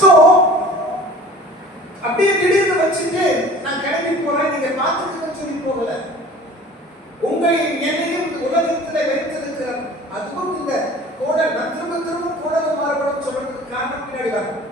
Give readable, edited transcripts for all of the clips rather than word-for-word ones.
So அப்படியே திடீர்னு வச்சுட்டு நான் கிளம்பி போறேன் நீங்க பார்த்துக்கணும்னு சொல்லி போகல. உங்களையும் என்னையும் உலகத்தில் வைத்திருக்கிற அதுவும் இந்த கோடல் திரும்ப திரும்ப கோடல் மாறுபடும் சொல்றதுக்கு காரணம் பின்னாடி வரும்.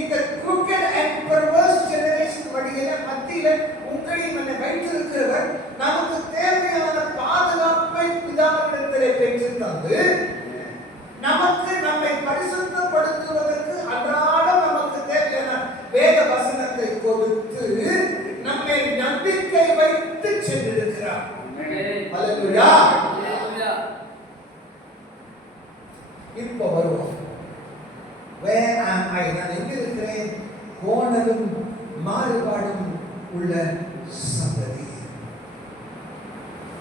இந்த crooked and perverse generation வழியில மத்தியில உங்களையும் என்னை வைத்திருக்கிறவர் நமக்கு தேவையான பாதுகாப்பை பிதாவிடத்திலே பெற்று தந்து நமக்கு நம்மை பரிசுத்தப்படுத்துவதற்கு அன்றாடம் நமக்கு தேவையான வேத வசனத்தை கொடுத்து நம்மை நம்பிக்கை வைத்து சென்றிருக்கிறார். ஹல்லேலூயா. இப்போ வருவோம். Where am I? நான் எங்க இருக்கிறேன்? கோணலும் மாறுபாடும் உள்ள சந்ததி.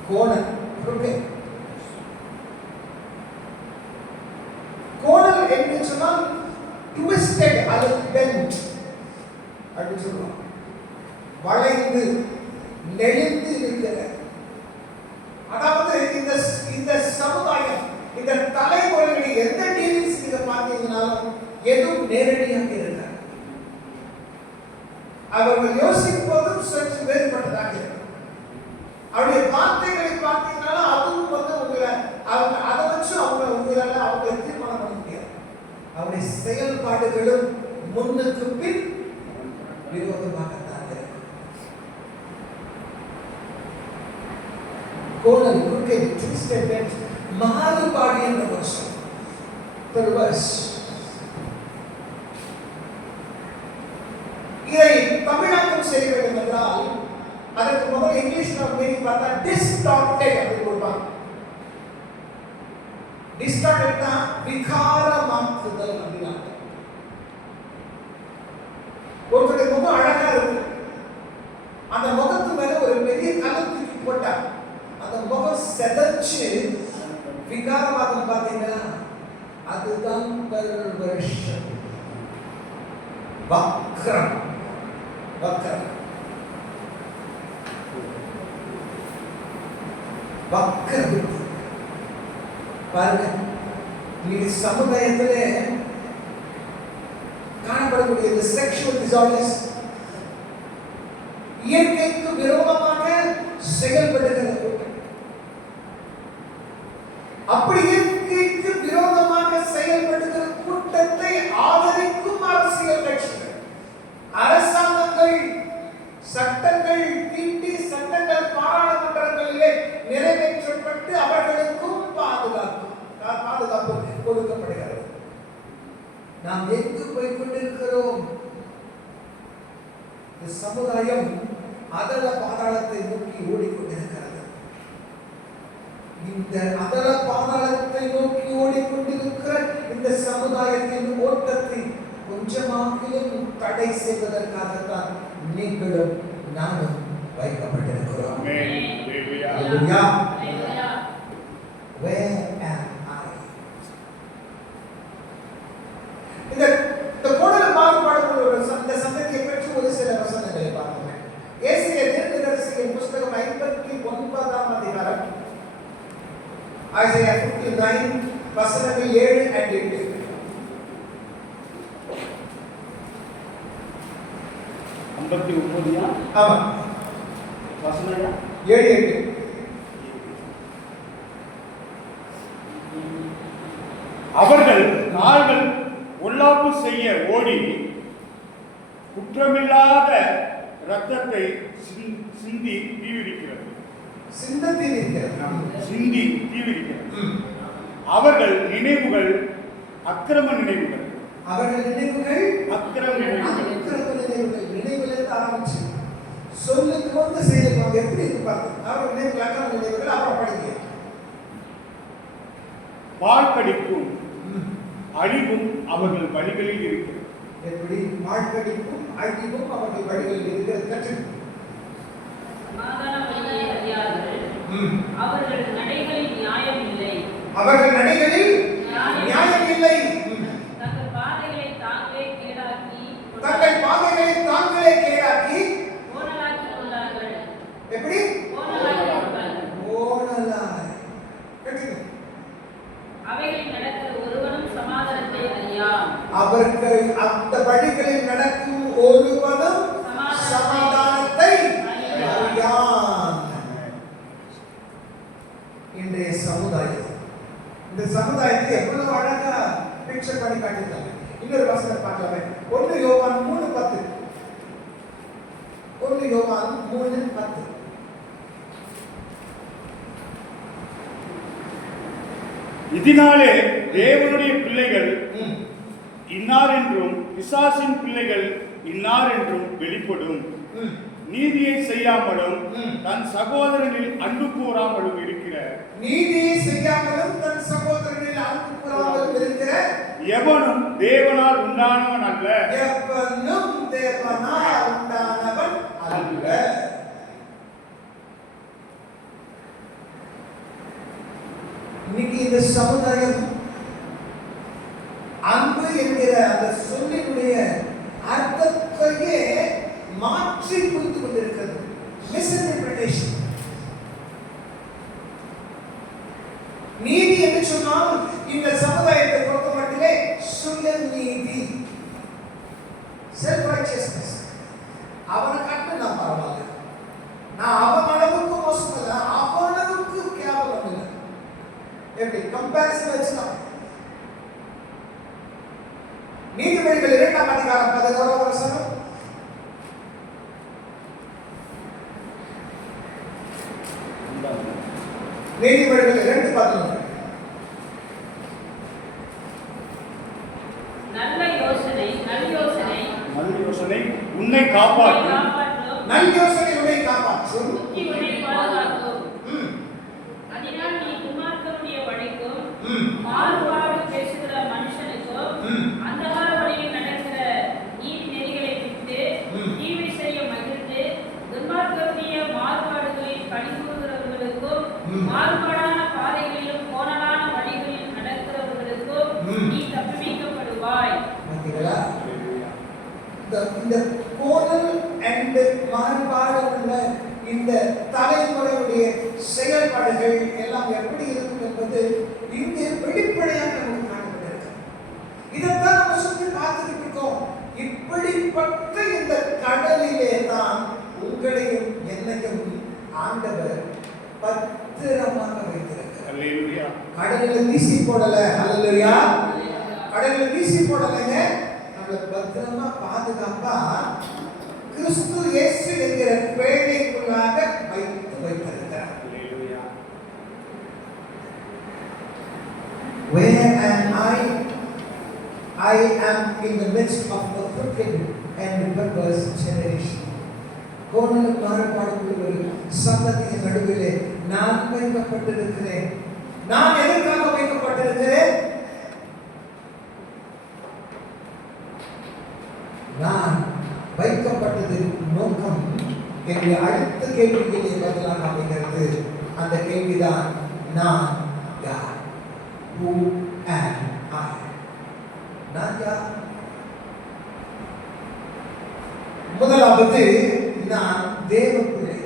கோணல் கோணல் என்று சொன்னால் twisted அல்லது bent அப்படி சொல்லுவோம். வளைந்து நெளிந்து இருக்கிற, அதாவது இந்த சமுதாயம் இந்த தலைமுறைகளை எந்த டீலிங்ஸ் நீங்க பார்த்தீங்கன்னாலும் எதுவும் நேரடியாக இருக்காது. அவர்கள் யோசிக்கும் போதும் சற்று வேறுபட்டதாக இருக்கும். அவருடைய வார்த்தைகளை பார்த்தீங்கன்னாலும் அதுவும் உங்களை அவங்க அதை வச்சு உங்களால அவங்களை தீர்மானம் பண்ண முடியாது. அவருடைய செயல்பாடுகளும் முன்னுக்கு பின் விரோதமாகத்தான் இருக்கும். கோணல் குறுக்கே ட்விஸ்டட் பெண்ட் மாறுபாடு என்ற வருஷம் பெர்வர்ஸ். இதை தமிழாக்கம் செய்ய வேண்டும் என்றால் அதற்கு முதல் இங்கிலீஷ்ல மீனிங் பார்த்தா டிஸ்டார்டட் அப்படி சொல்றாங்க. டிஸ்டார்டட்னா விகாரமாக்குதல் அப்படின்னா. ஒருத்தருடைய முகம் அழகா இருக்கு, அந்த முகத்து மேல ஒரு பெரிய கல்லை தூக்கி போட்டா அந்த முகம் செதச்சு விகாரமாக பார்த்தீங்கன்னா அதுதான் பெர்வர்ஷன். வக்ரம் வக்ரம் வக்ரம் பாருங்க. இன்னைக்கு சமுதாயத்திலே காணப்படக்கூடிய இந்த செக்ஷுவல் டிசார்டர்ஸ் இயற்கைக்கு விரோதமாக செயல்படுகிற கூட்டம். அப்படி இயற்கைக்கு விரோதமாக செயல்படுகிற கூட்டத்தை ஆதரிக்கும் அரசியல் கட்சிகள், அரசாங்கங்கள் சட்டங்கள் தீட்டி சட்டங்கள் பாராளுமன்றங்களிலே நிறைவேற்றப்பட்டு அவர்களுக்கும் பாதுகாப்பு கொடுக்கப்படுகிறது. நாம் எங்கு போய் கொண்டிருக்கிறோம்? இந்த சமுதாயம் அதல பாதாளத்தை நோக்கி ஓடிக்கொண்டிருக்கிறது. இந்த அதல பாதாளத்தை நோக்கி ஓடிக்கொண்டிருக்கிற இந்த சமுதாயத்தின் ஓட்டத்தை கொஞ்சமாகிலும் தடை செய்வதற்காகத்தான் நீங்களும் நானும் வைக்கப்பட்டிருக்கிறோம். ஹல்லேலூயா. Where am I? இந்த கோணல் மாறுபாடு இந்த சந்ததியை பற்றி ஒரு சில வசனங்களை பார்ப்போம். ஏசாயா தீர்க்கதரிசியின் புத்தகம் 59ஆம் அதிகாரம், Isaiah 59 வசனங்கள் 7 and 8. ஆமா, வசனம் 7 8. அவர்கள் நாள்கள் பொல்லாப்பு செய்ய ஓடி குற்றமில்லாத இரத்தத்தை சிந்தி தீவிரிக்கிறது. அவர்கள் நினைவுகள் அக்கிரம நினைவுகள். நினைவுல ஆரம்பிச்சு சொல்லுக்கு வந்து செய்யலாம். எப்படி இருப்பாங்க அவர் நினைவுகள் அக்கிரம நினைவுகள்? அப்புறம் படிக்க வாழ்க்கடிக்கும் அழிவும் அவர்கள் வழிகளில் இருக்கிறது. எப்படி வாழ்க்கடிக்கும் அழிவும் அவர்கள் வழிகளில் இருக்கிறது? கற்று அவர்கள் நடைகளில் நியாயம் இல்லை. நியாயம் இல்லை. தங்கள் பாதைகளை தாங்களே கேடாக்கி கோணலாக்கி கொண்டார்கள். எப்படி? அவைகளில் நடக்கிற ஒருவனும் சமாதானத்தை அறியான். அவர்கள் அந்த வழிகளில் நடக்கும் ஒருவனும் சமாதானத்தை அறியான். இன்றைய சமுதாயம், இந்த சமுதாயத்தை எவ்வளவு அழகா பிக்சர் பண்ணி காட்டியிருக்காங்க. இன்னொரு வசனம் பார்க்கலாமே. 1 யோவான் 3:10. 1 யோவான் 3:10. இதனாலே தேவனுடைய பிள்ளைகள் இன்னார் என்றும் பிசாசின் பிள்ளைகள் இன்னார் என்றும் வெளிப்படும். நீதியை செய்யாமலும் தன் சகோதரனில் அன்பு கூறாமலும் இருக்கிற, நீதியை செய்யாமலும் தன் சகோதரனில் அன்பு கூறாமலும் இருக்கிற எவனும் தேவனால் உண்டானவன் அல்ல. எவனும் தேவனால் உண்டானவன் அல்ல. இன்னைக்கு இந்த சமுதாயம் அன்பு என்கிற அந்த சொல்லினுடைய அர்த்தத்தையே மாற்றி புரிந்து கொண்டிருக்கிறது. மிஸ்இன்டர்பிரேஷன். நீதி என்று சொன்னால் இந்த சமுதாயத்தை பொறுத்த மட்டிலே சுயநீதி, செல்ஃப் ரைச்சியஸ்னஸ். அவனை காட்டு நான் பரவாயில்ல, நான் அவன் அளவுக்கு மோசம் இல்லை, அவன் அளவுக்கு கேவலம் இல்லை. எப்படி கம்பேரிசன் வச்சுதான். நீதிபதிகள் 2ஆம் அதிகாரம் 11ஆம் வசனம். நீதிபதிகள் 2:11. நல்ல யோசனை உன்னை காப்பாற்றும். நல்ல யோசனை உன்னை காப்பாற்றும். புத்தி உன்னை பாதுகாக்கும். அதனால் நீ துன்மார்க்கருடைய வழிக்கும் மாறுபாடு பேசுகிற மனுஷனுக்கும் அந்தகார வழியில் நடக்கிற நீதி நெறிகளை விட்டு தீமை செய்ய மகிழ்ந்து துன்மார்க்கருடைய மாறுபாடுகளில் பணிபுரிகிறவர்களுக்கும் மாறுபாடான பாதைகளிலும் கோணலான வழிகளில் நடக்கிறவர்களுக்கும் நீ தப்புவிக்கப்படுவாய். இந்த கோணல் அண்ட் மாறுபாடு உள்ள இந்த தலைமுறையுடைய செயல்பாடுகள் எல்லாம் எப்படி இருக்கும் என்பது இங்கே வெளிப்படையாக நமக்கு காணப்பட்டிருக்கு. இதைத்தான் நம்ம சுற்றி பார்த்துட்டு இருக்கோம். இப்படிப்பட்ட இந்த கடலிலே தான் உங்களையும் என்னையும் ஆண்டவர் பத்திரமாக வைத்திருக்கிறார். கடலில் வீசி போடல. ஹல்லேலூயா. கடலில் வீசி போடலைங்க, நம்மளை பத்திரமா பாதுகாப்பா கிறிஸ்து இயேசு என்கிற பேழைக்குள்ளாக வைத்து வைத்திருக்கிறார். Where am I? I am in the midst of a crooked and perverse generation. கோணல் மாறுபாடு ஒரு சந்ததியின் நடுவிலே நான் வைக்கப்பட்டிருக்கிறேன். நான் எதற்காக வைக்கப்பட்டிருக்கிறேன்? நான் வைக்கப்பட்டது நோக்கம் என்ற அடுத்த கேள்விக்கு பதிலாக அமைகிறது. அந்த கேள்விதான் நான் யார்? Who am I? நான் யார்? முதலாவது, நான் தேவ பிள்ளை.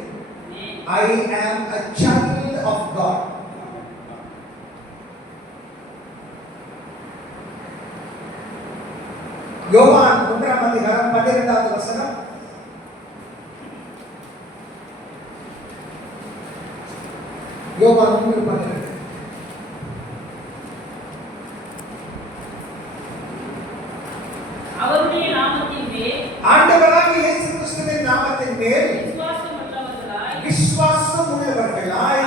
I am a child of God. யோவான் 1ஆம் அதிகாரம் 12வது வசனம். யோவான் 1:12. அவருடைய நாமத்தின் மேல் ஆண்டவராகிய இயேசு கிறிஸ்துவின் நாமத்தின் மேல் விசுவாசமுள்ளவர்களாய்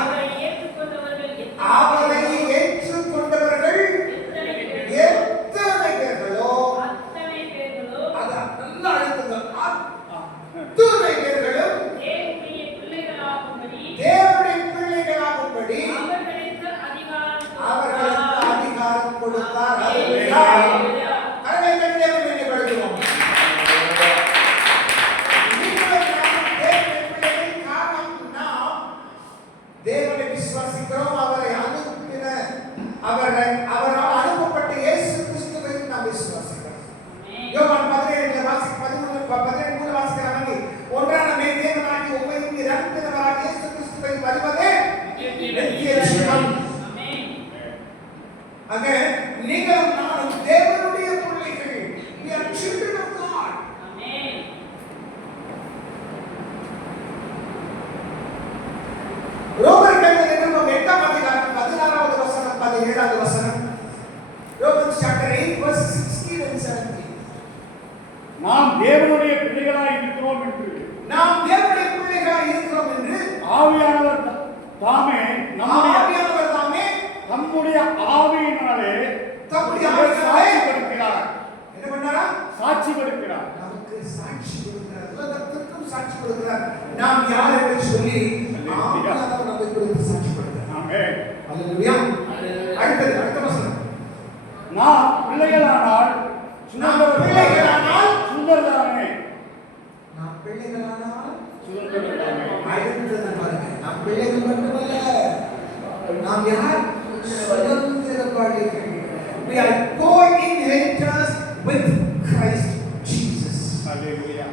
அவரை ஏற்றுக்கொண்டவர்கள் எத்தனை பேர்களோ அதான் நல்லா அழுத்துங்க. அத்தனை பேர்களும் தேவனுடைய பிள்ளைகளாகும்படி அவர்களுக்கு அதிகாரம் கொடுத்தார். கரங்களை தட்டி தேவனை படுத்துவோம். நீங்களும் நானும் தேவனுடைய பிள்ளைகளாய் இருக்கிறோம் என்று நாம் தேவனுடைய பிள்ளைகளாய் இருக்கிறோம் என்று ஆவியானவர் தாமே ஆவியானவர் தாமே நம்முடைய ஆவியினாலே தம்முடைய ஆவியினாலே சாட்சி கொடுக்கிறார். என்ன பண்ணாரா? சாட்சி கொடுக்கிறார். நமக்கு சாட்சி கொடுக்கிறார். உலகத்துக்கும் சாட்சி கொடுக்கிறார். நாம் யார் என்று சொல்லி ஆவியானவர் நமக்கு கொடுத்து சாட்சி கொடுக்கிறார். ஆமென். அல்லேலூயா. அடுத்த வசனம். நாம் பிள்ளைகளானால் பிள்ளைகளானால் சுதந்திரமே. நாம் பிள்ளைகளானால் சுதந்திரமே. அடுத்தது பாருங்க. நாம் பிள்ளைகள் மட்டுமல்ல, நாம் யார்? சுதந்திரவாளிகள். We are co-inheritors with Christ Jesus. அல்லேலூயா.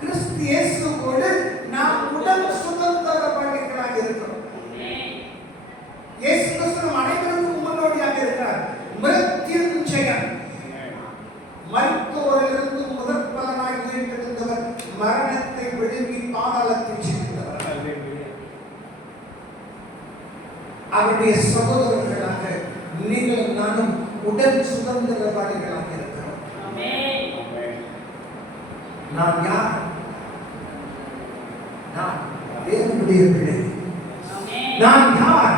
கிறிஸ்து இயேசுவோடு நாம் உடன் சுதந்திரவாளிகளாக இருக்கிறோம். இயேசு கிறிஸ்து நம் அனைவருக்கும் முன்னோடியாக இருக்கிறார். மிருத்யுஞ்சயன், மருத்துவரிலிருந்து முதற் பலனாய் உயிர்த்தெழுந்தவர், மரணத்தை விழுங்கி பாதாளத்தை சென்றவர். அவருடைய சகோதரர்களாக நீங்களும் நானும் உடன் சுதந்திரவாளிகளாக இருக்கிறோம். நாம் யார்? நாம் தேவனுடைய பிள்ளை. நாம் யார்?